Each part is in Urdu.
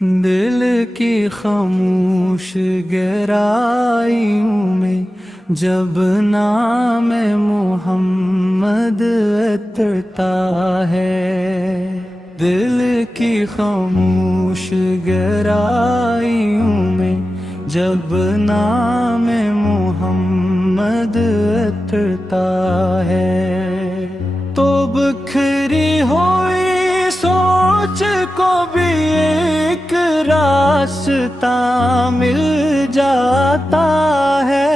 دل کی خاموش گہرائیوں میں جب نام محمد اترتا ہے، دل کی خاموش گہرائیوں میں جب نام محمد اترتا ہے، تو بکھری ہوئی سوچ کو بھی ایک راستہ مل جاتا ہے۔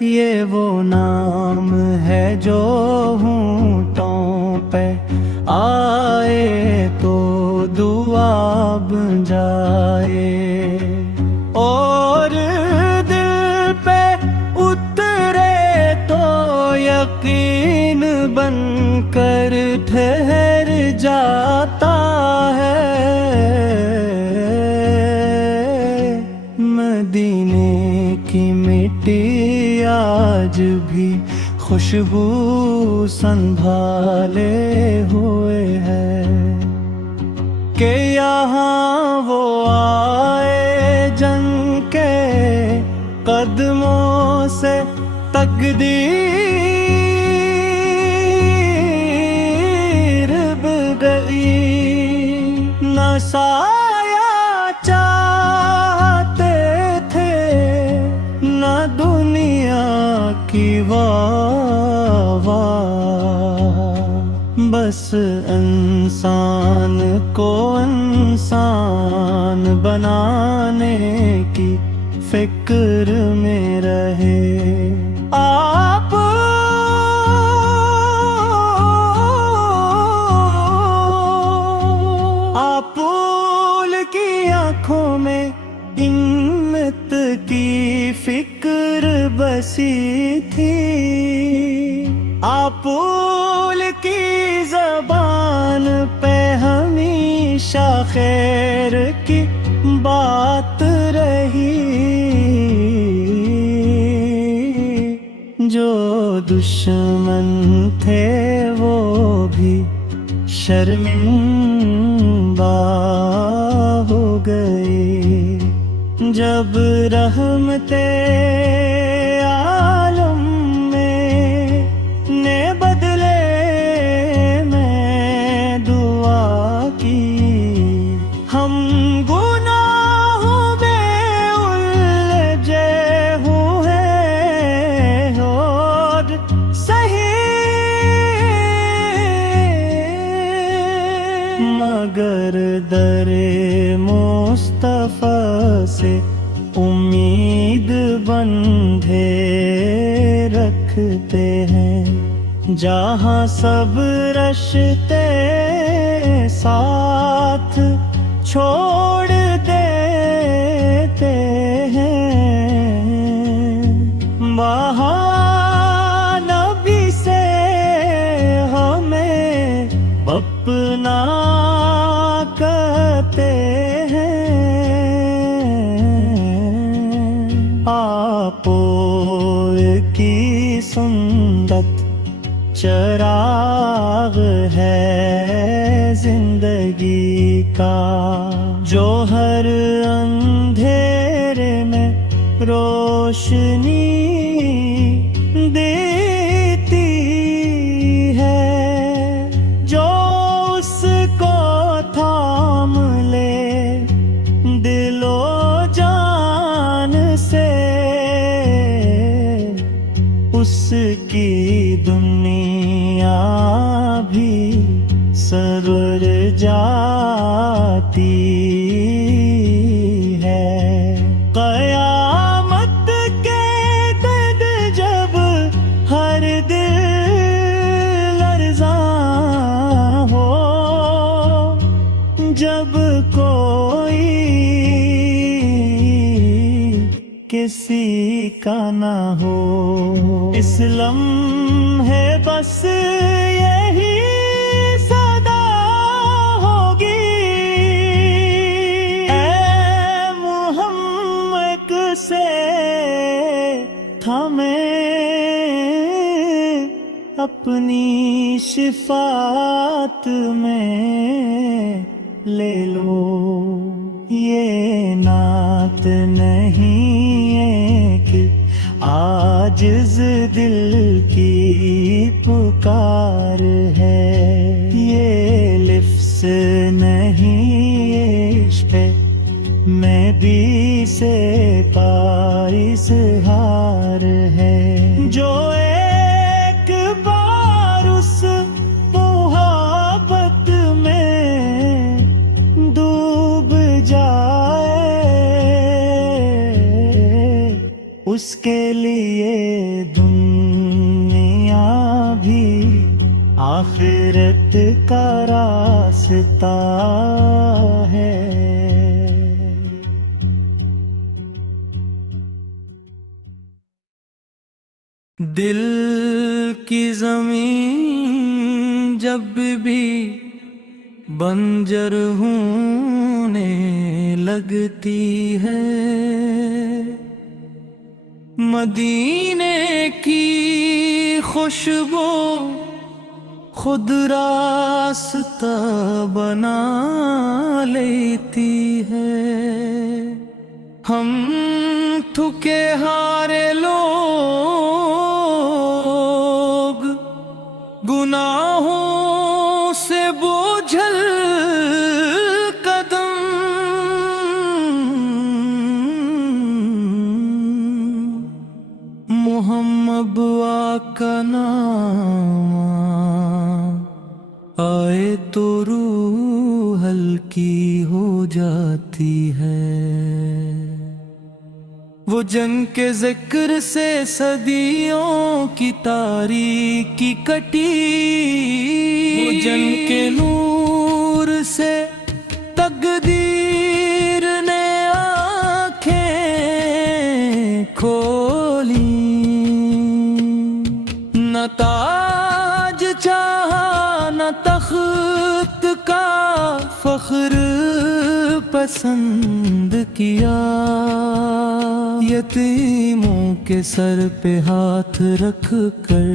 یہ وہ نام ہے جو ہونٹوں پہ آئے تو دعا بن جائے، اور دل پہ اترے تو یقین بن کر ٹھہر جاتا ہے۔ مدینے کی مٹی آج بھی خوشبو سنبھالے ہوئے ہے، کہ یہاں وہ آئے جن کے قدموں سے تقدیر نہ سایہ چاہتے تھے نہ دنیا کی واہ، بس انسان کو انسان بنانے کی فکر میں رہے۔ پھول کی آنکھوں میں ہمت کی فکر بسی تھی، پھول کی زبان پہ ہمیشہ خیر کی بات رہی، جو دشمن تھے وہ بھی شرمندہ ہو گئے، جب رحمت عالم نے بدلے میں دعا کی۔ ہم گناہوں میں الجھے ہوئے اور مگر در مصطفیٰ سے امید بندھے رکھتے ہیں، جہاں سب رشتے ساتھ چھوڑ دیتے ہیں، وہاں نبی سے ہمیں اپنا کہتے ہیں۔ آپو کی سنت چراغ ہے زندگی کا، جو ہر اندھیرے میں روشنی دیتی ہے، جو اس کو تھام لے دل و جان سے، اس کی دنیا بھی سر جاتی ہے۔ قیامت کے دن جب ہر دل لرزاں ہو، جب کوئی کسی کا نہ ہو، اس لمحے بس یہی صدا ہوگی، اے محمد سے ہمیں اپنی شفاعت میں لے لو، یہ نعت نہیں ایک عاجز دل کی پکار ہے، یہ لفظ نہیں عشق میں بھی سے پائس ہار ہے، جو ایک بار اس محبت میں ڈوب جائے، اس کے لیے دنیا بھی آخرت کا راستہ ہے۔ دل کی زمین جب بھی بنجر ہونے لگتی ہے، مدینے کی خوشبو خود راستہ بنا لیتی ہے، ہم تھکے ہارے لوگ گناہوں سے بوجھل قدم محمد کا نام آئے تو روح ہلکی ہو جاتی ہے، وہ جنگ کے ذکر سے صدیوں کی تاریکی کٹی، وہ جنگ کے نور سے تقدیر نے آنکھیں کھولی، نہ تاج چاہا نہ تخت کا فخر پسند کیا، یتیموں کے سر پہ ہاتھ رکھ کر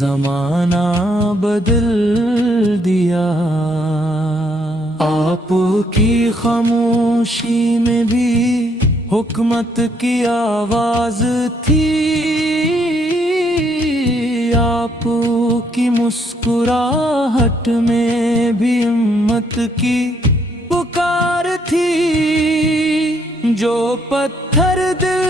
زمانہ بدل دیا، آپ کی خاموشی میں بھی حکمت کی آواز تھی، آپ کی مسکراہٹ میں بھی امت کی پکار تھی، جو پتھر دل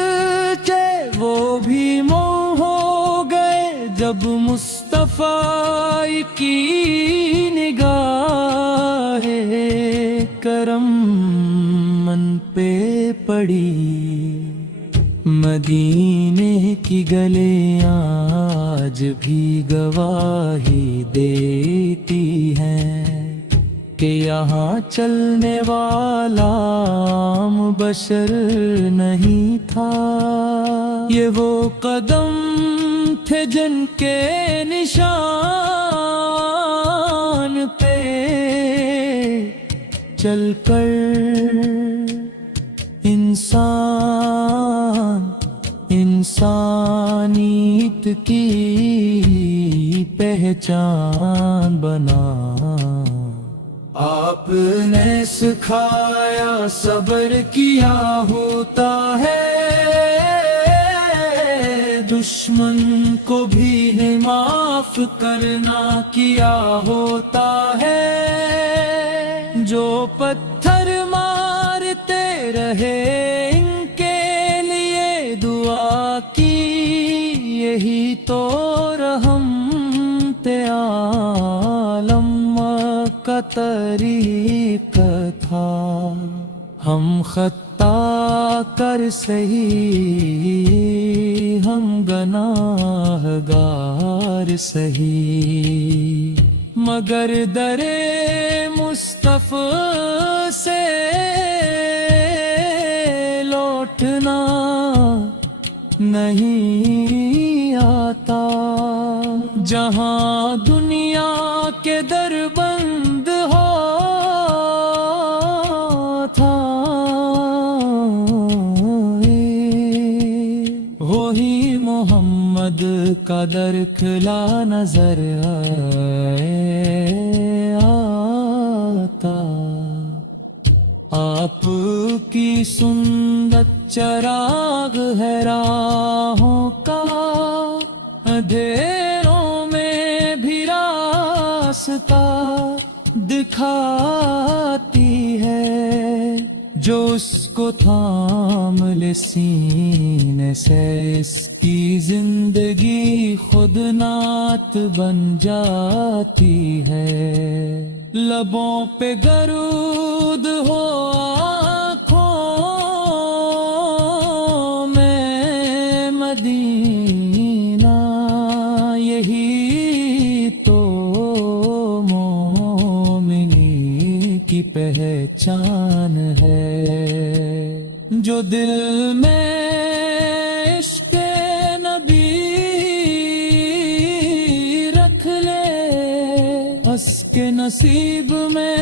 چے وہ بھی موم ہو گئے جب مصطفیٰ کی نگاہ کرم من پہ پڑی، مدینے کی گلیاں آج بھی گواہی دیتی ہیں کہ یہاں چلنے والا عام بشر نہیں تھا، یہ وہ قدم تھے جن کے نشان پہ چل کر انسانیت کی پہچان بنا، آپ نے سکھایا صبر کیا ہوتا ہے، دشمن کو بھی معاف کرنا کیا ہوتا ہے، جو پتھر مارتے رہے ان کے لیے دعا کی، یہی تو رحمت عالم کا طریقہ تھا، ہم خطا کر سہی ہم گناہ گار سہی، مگر در مصطفیٰ سے لوٹنا نہیں آتا، جہاں دنیا کے در بند ہو تھا، وہی محمد کا در کھلا نظر آتا۔ آپ کی سنت چراغ ہے راہوں کا، اندھیروں میں بھی راستہ دکھاتی ہے، جو اس کو تھام لے سینے سے اس کی زندگی خود نعت بن جاتی ہے۔ لبوں پہ درود ہو، آنکھوں میں مدینہ، یہی تو مومنی کی پہچان ہے۔ جو دل میں عشق نبی رکھ لے، اس کے نصیب میں